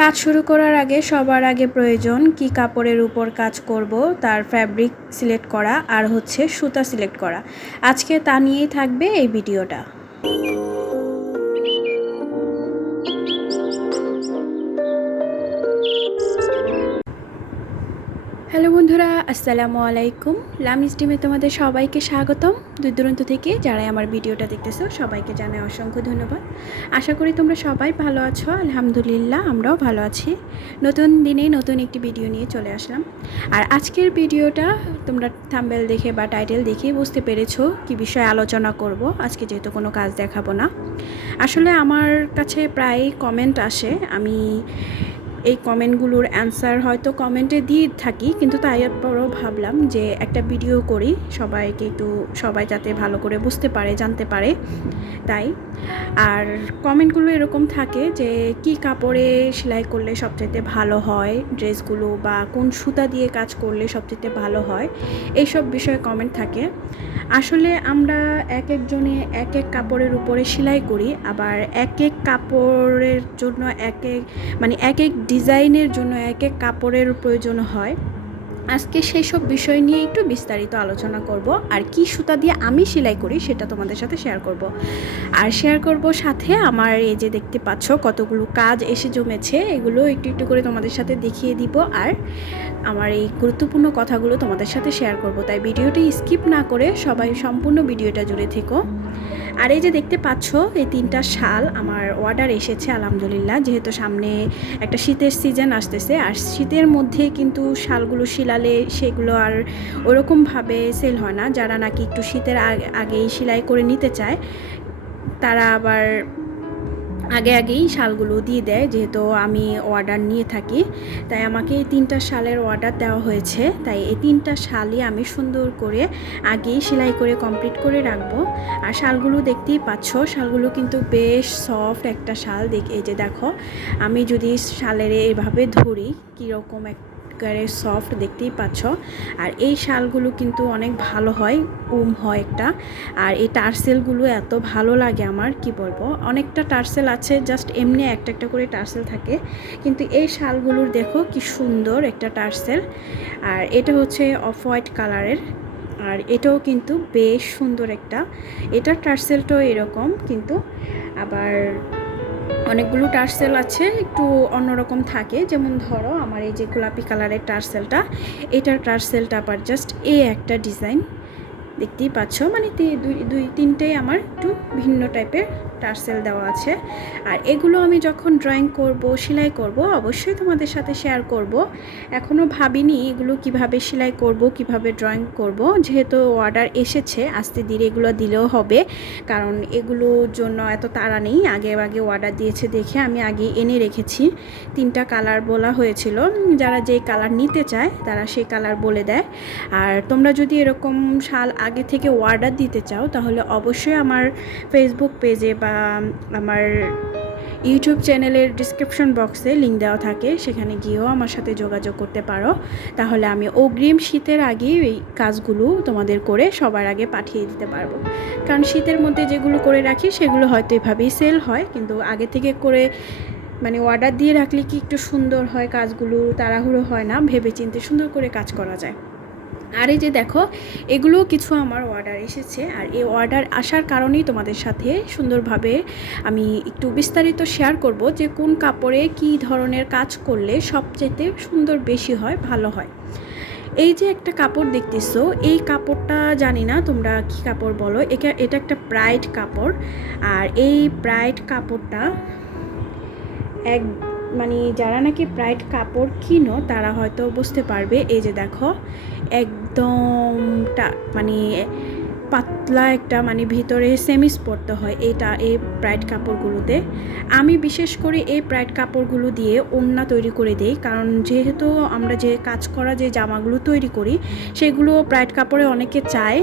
কাজ শুরু করার আগে সবার আগে প্রয়োজন কি কাপড়ের উপর কাজ করব, তার ফ্যাব্রিক সিলেক্ট করা আর হচ্ছে সুতা সিলেক্ট করা। আজকে তা নিয়েই থাকবে এই ভিডিওটা। হ্যালো বন্ধুরা, আসসালামু আলাইকুম। লামিস টিমে তোমাদের সবাইকে স্বাগতম। দূর দূরান্ত থেকে যারাই আমার ভিডিওটা দেখতেছো, সবাইকে জানাই অসংখ্য ধন্যবাদ। আশা করি তোমরা সবাই ভালো আছো, আলহামদুলিল্লাহ আমরাও ভালো আছি। নতুন দিনে নতুন একটি ভিডিও নিয়ে চলে আসলাম। আর আজকের ভিডিওটা তোমরা থাম্বেল দেখে বা টাইটেল দেখে বুঝতে পেরেছ কি বিষয়ে আলোচনা করব। আজকে যেহেতু কোনো কাজ দেখাবো না। আসলে আমার কাছে প্রায় কমেন্ট আসে। আমি এই কমেন্টগুলোর অ্যান্সার হয়তো কমেন্টে দিয়ে থাকি, কিন্তু তারপরও ভাবলাম যে একটা ভিডিও করি, সবাইকে একটু, সবাই যাতে ভালো করে বুঝতে পারে, জানতে পারে, তাই। আর কমেন্টগুলো এরকম থাকে যে কি কাপড়ে সেলাই করলে সবচেয়ে ভালো হয়, ড্রেসগুলো বা কোন সুতা দিয়ে কাজ করলে সবচেয়ে ভালো হয়, এইসব বিষয়ে কমেন্ট থাকে। আসলে আমরা এক একজনে এক এক কাপড়ের উপরে সেলাই করি, আবার এক এক কাপড়ের জন্য এক এক মানে এক এক ডিজাইনের জন্য এক এক কাপড়ের প্রয়োজন হয়। আজকে সেই সব বিষয় নিয়ে একটু বিস্তারিত আলোচনা করব আর কি সুতা দিয়ে আমি সেলাই করি সেটা তোমাদের সাথে শেয়ার করব। আর শেয়ার করব সাথে আমার এই যে দেখতে পাচ্ছ কতগুলো কাজ এসে জমেছে, এগুলো একটু একটু করে তোমাদের সাথে দেখিয়ে দিব আর আমার এই গুরুত্বপূর্ণ কথাগুলো তোমাদের সাথে শেয়ার করব। তাই ভিডিওটি স্কিপ না করে সবাই সম্পূর্ণ ভিডিওটা জুড়ে থেকো। আর এই যে দেখতে পাচ্ছ, এই তিনটা শাল আমার অর্ডার এসেছে, আলহামদুলিল্লাহ। যেহেতু সামনে একটা শীতের সিজন আসতেছে, আর শীতের মধ্যে কিন্তু শালগুলো শিলালে সেগুলো আর ওরকমভাবে সেল হয় না। যারা নাকি একটু শীতের আগেই সেলাই করে নিতে চায়, তারা আবার আগে আগেই শালগুলো দিয়ে দেয়, যেহেতু আমি অর্ডার নিয়ে থাকি। তাই আমাকে এই তিনটা শালের অর্ডার দেওয়া হয়েছে। তাই এই তিনটা শালই আমি সুন্দর করে আগেই সেলাই করে কমপ্লিট করে রাখব। আর শালগুলো দেখতেই পাচ্ছ, শালগুলো কিন্তু বেশ সফট একটা শাল। দেখ, এই যে দেখো, আমি যদি শালের এভাবে ধরি, কীরকম এক একেবারে সফট দেখতেই পাচ্ছ। আর এই শালগুলো কিন্তু অনেক ভালো হয়, উম হয় একটা। আর এই টার্সেলগুলো এত ভালো লাগে আমার, কি বলব? অনেকটা টার্সেল আছে, জাস্ট এমনি একটা একটা করে টার্সেল থাকে। কিন্তু এই শালগুলোর দেখো কি সুন্দর একটা টার্সেল। আর এটা হচ্ছে অফ হোয়াইট কালারের। আর এটাও কিন্তু বেশ সুন্দর একটা। এটার টার্সেলটাও এরকম কিন্তু। আবার অনেকগুলো টার্সেল আছে, একটু অন্যরকম থাকে। যেমন ধরো, আমার এই যে গোলাপি কালারের টার্সেলটা, এটার টার্সেলটা আবার জাস্ট এ একটা ডিজাইন দেখতেই পাচ্ছ মানে দুই দুই, তিনটেই আমার একটু ভিন্ন টাইপের টার্সেল দেওয়া আছে। আর এগুলো আমি যখন ড্রয়িং করব, সেলাই করব, অবশ্যই তোমাদের সাথে শেয়ার করব। এখনও ভাবিনি এগুলো কীভাবে সেলাই করব, কীভাবে ড্রয়িং করব। যেহেতু অর্ডার এসেছে, আস্তে ধীরে এগুলো দিলেও হবে। কারণ এগুলোর জন্য এত তাড়া নেই। আগে আগে অর্ডার দিয়েছে দেখে আমি আগে এনে রেখেছি। তিনটা কালার বলা হয়েছিল। যারা যেই কালার নিতে চায়, তারা সেই কালার বলে দেয়। আর তোমরা যদি এরকম শাল আগে থেকে অর্ডার দিতে চাও, তাহলে অবশ্যই আমার ফেসবুক পেজে বা আমার ইউটিউব চ্যানেলের ডিসক্রিপশন বক্সে লিঙ্ক দেওয়া থাকে, সেখানে গিয়েও আমার সাথে যোগাযোগ করতে পারো। তাহলে আমি অগ্রিম শীতের আগেই এই কাজগুলো তোমাদের করে সবার আগে পাঠিয়ে দিতে পারব। কারণ শীতের মধ্যে যেগুলো করে রাখি, সেগুলো হয়তো এভাবেই সেল হয়, কিন্তু আগে থেকে করে মানে অর্ডার দিয়ে রাখলে কি একটু সুন্দর হয় কাজগুলো, তাড়াহুড়ো হয় না ভেবে চিনতে সুন্দর করে কাজ করা যায়। আর এই যে দেখো, এগুলোও কিছু আমার অর্ডার এসেছে। আর এই অর্ডার আসার কারণেই তোমাদের সাথে সুন্দরভাবে আমি একটু বিস্তারিত শেয়ার করব যে কোন কাপড়ে কি ধরনের কাজ করলে সবচেয়ে সুন্দর বেশি হয়, ভালো হয়। এই যে একটা কাপড় দেখতেছো, এই কাপড়টা জানি না তোমরা কি কাপড় বলো, এটা এটা একটা প্রাইড কাপড়। আর এই প্রাইড কাপড়টা এক মানে যারা নাকি ব্রাইট কাপড় কিনো, তারা হয়তো বুঝতে পারবে, এই যে দেখো, একদম মানে পাতলা একটা মানে ভিতরে সেমিস পরতে হয় এটা এই ব্রাইট কাপড়গুলোতে। আমি বিশেষ করে এই ব্রাইট কাপড়গুলো দিয়ে ওড়না তৈরি করে দিই, কারণ যেহেতু আমরা যে কাজ করা যে জামাগুলো তৈরি করি, সেগুলো ব্রাইট কাপড়ে অনেকে চায়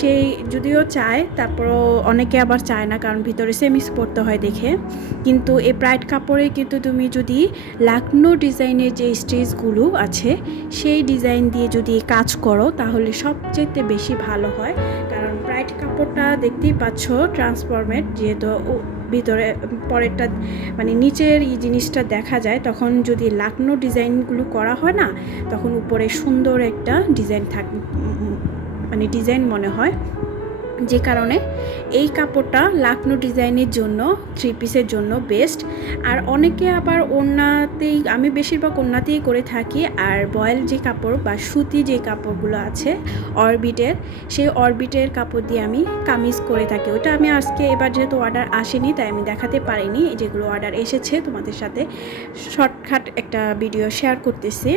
সেই যদিও চায়, তারপরও অনেকে আবার চায় না, কারণ ভিতরে সেমিস পরতে হয় দেখে। কিন্তু এই ব্রাইট কাপড়ে কিন্তু তুমি যদি লাকনো ডিজাইনের যে স্টেজগুলো আছে, সেই ডিজাইন দিয়ে যদি কাজ করো, তাহলে সবচেয়ে বেশি ভালো হয়। কারণ ব্রাইট কাপড়টা দেখতেই পাচ্ছ ট্রান্সফর্মেট যেহেতু ভিতরে, পরেরটা মানে নিচের এই জিনিসটা দেখা যায়, তখন যদি লাকনো ডিজাইনগুলো করা হয় না, তখন উপরে সুন্দর একটা ডিজাইন থাক মানে ডিজাইন মনে হয়। যে কারণে এই কাপড়টা লাকনো ডিজাইনের জন্য থ্রি পিসের জন্য বেস্ট আর অনেকে আবার ওড়নাতেই, আমি বেশিরভাগ ওড়নাতেই করে থাকি। আর বয়েল যে কাপড় বা সুতি যে কাপড়গুলো আছে, অরবিটের, সেই অরবিটের কাপড় দিয়ে আমি কামিজ করে থাকি। ওটা আমি আজকে এবার যেহেতু অর্ডার আসেনি, তাই আমি দেখাতে পারিনি। যেগুলো অর্ডার এসেছে, তোমাদের সাথে শর্টকাট একটা ভিডিও শেয়ার করতেছি।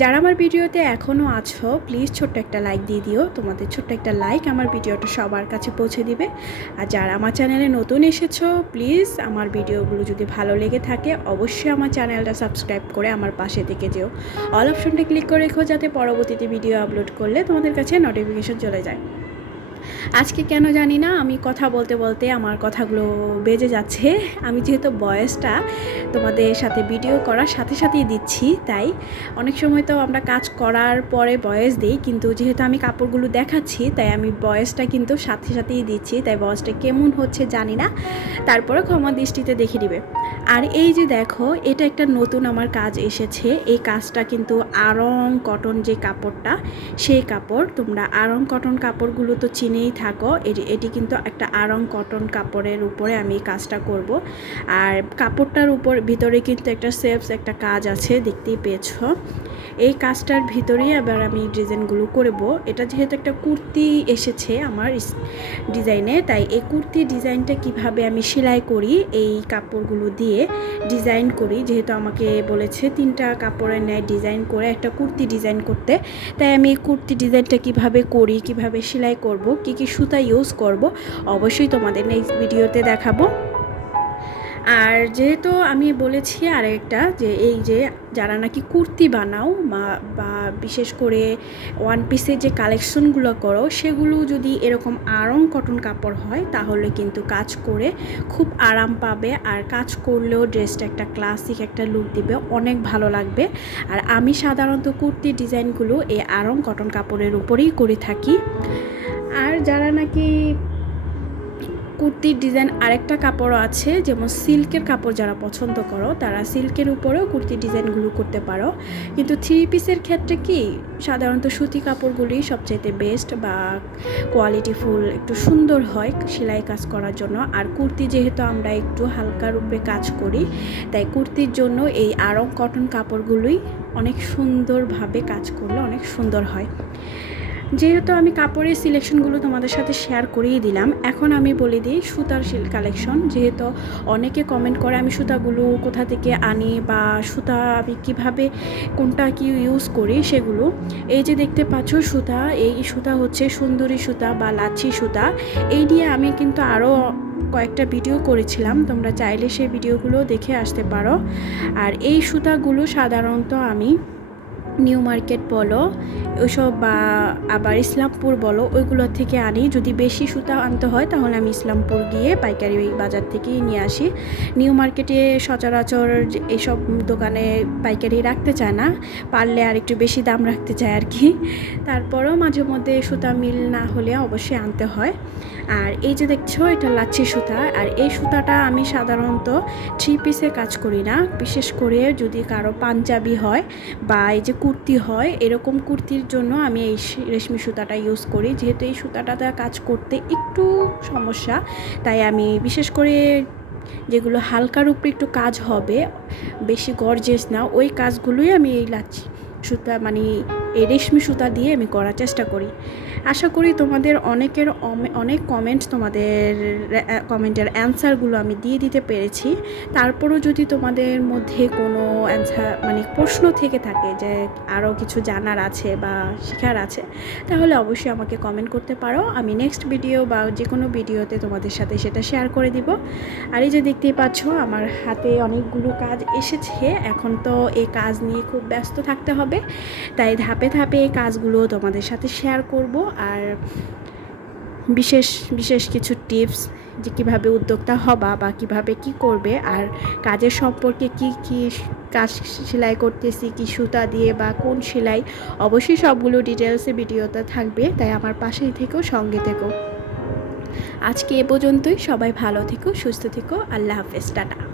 যারা আমার ভিডিওতে এখনও আছো প্লিজ ছোট্ট একটা লাইক দিয়ে দিও। তোমাদের ছোট্ট একটা লাইক আমার ভিডিওটা সবার কাছে পৌঁছে দিবে। আর যারা আমার চ্যানেলে নতুন এসেছ প্লিজ আমার ভিডিওগুলো যদি ভালো লেগে থাকে, অবশ্যই আমার চ্যানেলটা সাবস্ক্রাইব করে আমার পাশে থেকে যেও। অল অপশনটা ক্লিক করে রেখো যাতে পরবর্তীতে ভিডিও আপলোড করলে তোমাদের কাছে নোটিফিকেশন চলে যায়। আজকে কেন জানি না, আমি কথা বলতে বলতে আমার কথাগুলো বেজে যাচ্ছে। আমি যেহেতু বয়সটা তোমাদের সাথে ভিডিও করার সাথে সাথেই দিচ্ছি, তাই অনেক সময় তো আমরা কাজ করার পরে বয়স দিই, কিন্তু যেহেতু আমি কাপড়গুলো দেখাচ্ছি, তাই আমি বয়সটা কিন্তু সাথে সাথেই দিচ্ছি, তাই বয়সটা কেমন হচ্ছে জানি না। তারপরে ক্ষমা দৃষ্টিতে দেখে দিবে আর এই যে দেখো, এটা একটা নতুন আমার কাজ এসেছে। এই কাজটা কিন্তু আরং কটন যে কাপড়টা, সেই কাপড়, তোমরা আরং কটন কাপড়গুলো তো চিনেই থাকো। এটি এটি কিন্তু একটা আরং কটন কাপড়ের উপরে আমি কাজটা করব। আর কাপড়টার উপর, ভিতরে কিন্তু একটা সেলফস একটা কাজ আছে, দেখতেই পেয়েছ। এই কাজটার ভিতরেই আবার আমি ডিজাইনগুলো করব। এটা যেহেতু একটা কুর্তি এসেছে আমার ডিজাইনে, তাই এই কুর্তি ডিজাইনটা কীভাবে আমি সেলাই করি, এই কাপড়গুলো দিয়ে ডিজাইন করি। যেহেতু আমাকে বলেছে তিনটা কাপড়ের ন্যায় ডিজাইন করে, একটা কুর্তি ডিজাইন করতে। তাই আমি এই কুর্তি ডিজাইনটা কীভাবে করি, কীভাবে সেলাই করব কি কি সুতা ইউজ করব, অবশ্যই তোমাদের নেক্সট ভিডিওতে দেখাবো। আর যেহেতু আমি বলেছি আরেকটা, যে এই যে যারা নাকি কুর্তি বানাও, বা- বিশেষ করে ওয়ান পিসের যে কালেকশনগুলো করো, সেগুলো যদি এরকম আরং কটন কাপড় হয়, তাহলে কিন্তু কাজ করে খুব আরাম পাবে, আর কাজ করলেও ড্রেসটা একটা ক্লাসিক একটা লুক দিবে, অনেক ভালো লাগবে। আর আমি সাধারণত কুর্তির ডিজাইনগুলো এই আরং কটন কাপড়ের উপরেই করে থাকি। আর যারা নাকি কুর্তির ডিজাইন আরেকটা কাপড়ও আছে, যেমন সিল্কের কাপড় যারা পছন্দ করো, তারা সিল্কের উপরেও কুর্তির ডিজাইনগুলো করতে পারো। কিন্তু থ্রি পিসের ক্ষেত্রে কি, সাধারণত সুতি কাপড়গুলি সবচাইতে বেস্ট বা কোয়ালিটি ফুল একটু সুন্দর হয় সেলাই কাজ করার জন্য। আর কুর্তি যেহেতু আমরা একটু হালকা রূপে কাজ করি, তাই কুর্তির জন্য এই আরং কটন কাপড়গুলোই অনেক সুন্দরভাবে কাজ করলে অনেক সুন্দর হয়। যেহেতু আমি কাপড়ের সিলেকশনগুলো তোমাদের সাথে শেয়ার করেই দিলাম, এখন আমি বলে দিই সুতার শিল কালেকশন যেহেতু অনেকে কমেন্ট করে আমি সুতাগুলো কোথা থেকে আনি বা সুতা আমি কীভাবে, কোনটা কি ইউজ করি সেগুলো। এই যে দেখতে পাচ্ছ সুতা, এই সুতা হচ্ছে সুন্দরী সুতা বা লাচ্ছি সুতা। এই নিয়ে আমি কিন্তু আরও কয়েকটা ভিডিও করেছিলাম, তোমরা চাইলে সেই ভিডিওগুলো দেখে আসতে পারো। আর এই সুতাগুলো সাধারণত আমি নিউ মার্কেট বলো, ওইসব বা আবার ইসলামপুর বলো, ওইগুলো থেকে আনি। যদি বেশি সুতা আনতে হয়, তাহলে আমি ইসলামপুর গিয়ে পাইকারি বাজার থেকেই নিয়ে আসি। নিউ মার্কেটে সচরাচর এইসব দোকানে পাইকারি রাখতে চায় না, পারলে আর একটু বেশি দাম রাখতে চায় আর কি। তারপরেও মাঝে মধ্যে সুতা মিল না হলে অবশ্যই আনতে হয়। আর এই যে দেখছ, এটা লাচ্ছি সুতা। আর এই সুতাটা আমি সাধারণত থ্রি পিসে কাজ করি না। বিশেষ করে যদি কারও পাঞ্জাবি হয় বা এই যে কুর্তি হয়, এরকম কুর্তির জন্য আমি এই রেশমি সুতাটা ইউজ করি। যেহেতু এই সুতাটাতে কাজ করতে একটু সমস্যা, তাই আমি বিশেষ করে যেগুলো হালকার উপরে একটু কাজ হবে, বেশি গর্জেস না, ওই কাজগুলোই আমি এই লাচ্ছি সুতা মানে এই রেশমি সুতা দিয়ে আমি করার চেষ্টা করি। আশা করি তোমাদের অনেকের অনেক কমেন্ট তোমাদের কমেন্টের অ্যান্সারগুলো আমি দিয়ে দিতে পেরেছি। তারপরও যদি তোমাদের মধ্যে কোনো অ্যান্সার মানে প্রশ্ন থেকে থাকে যে আরও কিছু জানার আছে বা শেখার আছে, তাহলে অবশ্যই আমাকে কমেন্ট করতে পারো। আমি নেক্সট ভিডিও বা যে কোনো ভিডিওতে তোমাদের সাথে সেটা শেয়ার করে দিব। আর এই যে দেখতেই পাচ্ছ, আমার হাতে অনেকগুলো কাজ এসেছে। এখন তো এই কাজ নিয়ে খুব ব্যস্ত থাকতে হবে, তাই ধাপে ধাপে এই কাজগুলো তোমাদের সাথে শেয়ার করব আর বিশেষ বিশেষ কিছু টিপস যে কীভাবে উদ্যোক্তা হবা বা কীভাবে কি করবে আর কাজের সম্পর্কে কি কি কাজ সেলাই করতেছি, কি সুতা দিয়ে বা কোন সেলাই, অবশ্যই সবগুলো ডিটেলসে ভিডিওতে থাকবে। তাই আমার পাশেই থেকেও সঙ্গে থেকো। আজকে এ পর্যন্তই। সবাই ভালো থেকো, সুস্থ থেকো। আল্লাহ হাফেজ। টাটা।